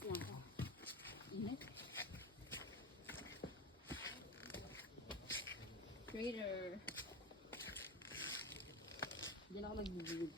Pawis na ako. Init. Crater. Diyan ako magbibigid.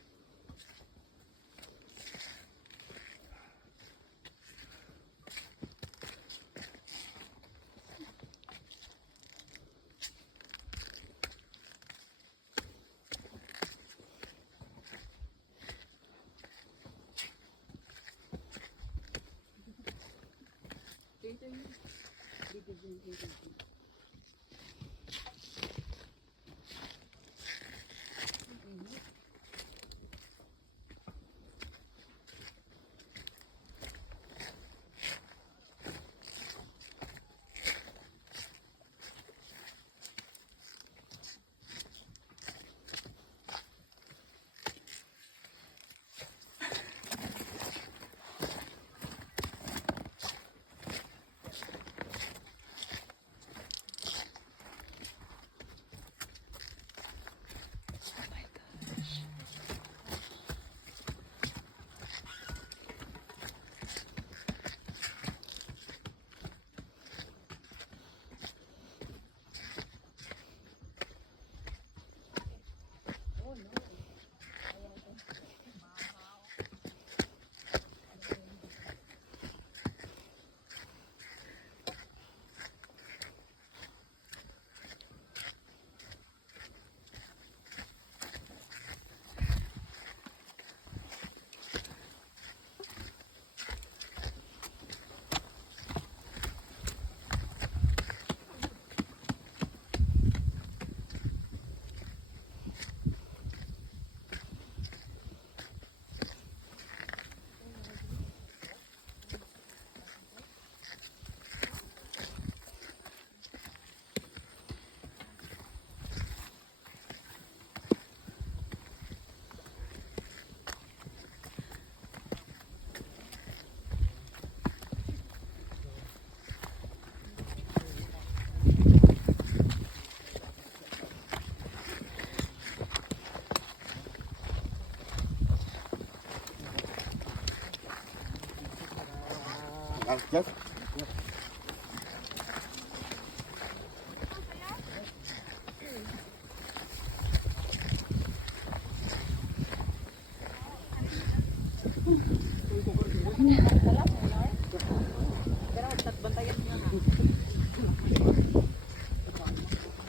Yes.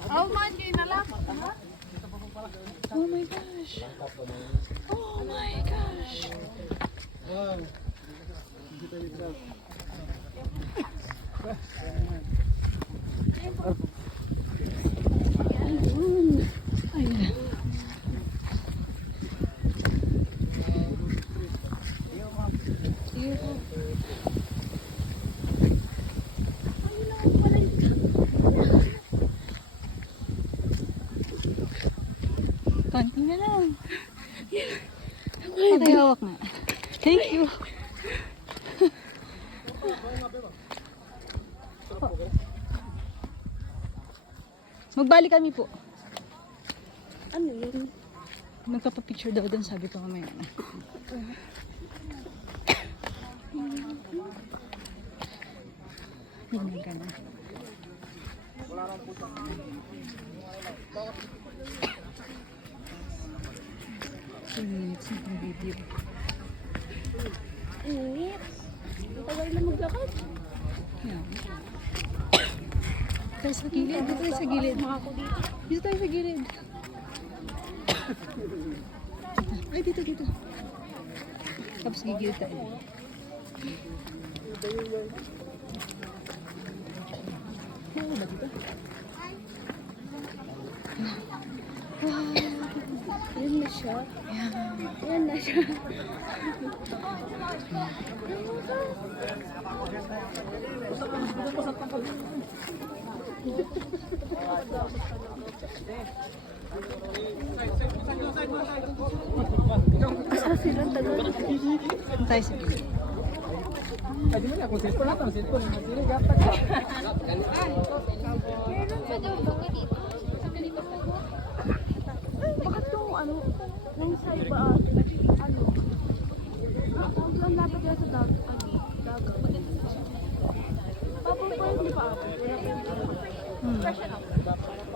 Oh my gosh. Oh my gosh. Ayan. Konti na lang. Okay, hawak na. Thank you. Magbalik kami po. Ano yun? Magpapapicture daw doon, sabi ko mamaya na. Tingnan ka na. 2 minutes na itong video. Init. Tagal na maglakad. Yeah. Tayo sa gilid, dito tayo sa gilid. Dito tayo sa gilid. Ay, dito. Tapos gigilid tayo. Oo, ba dito? Yan na siya. Yan na siya. Asa sila tagal? Tayo sa gilid. Meron pa daw bunga dito. Bakit yung ano, nang sa iba, ano, ang laban dyan sa dagat. Hmm.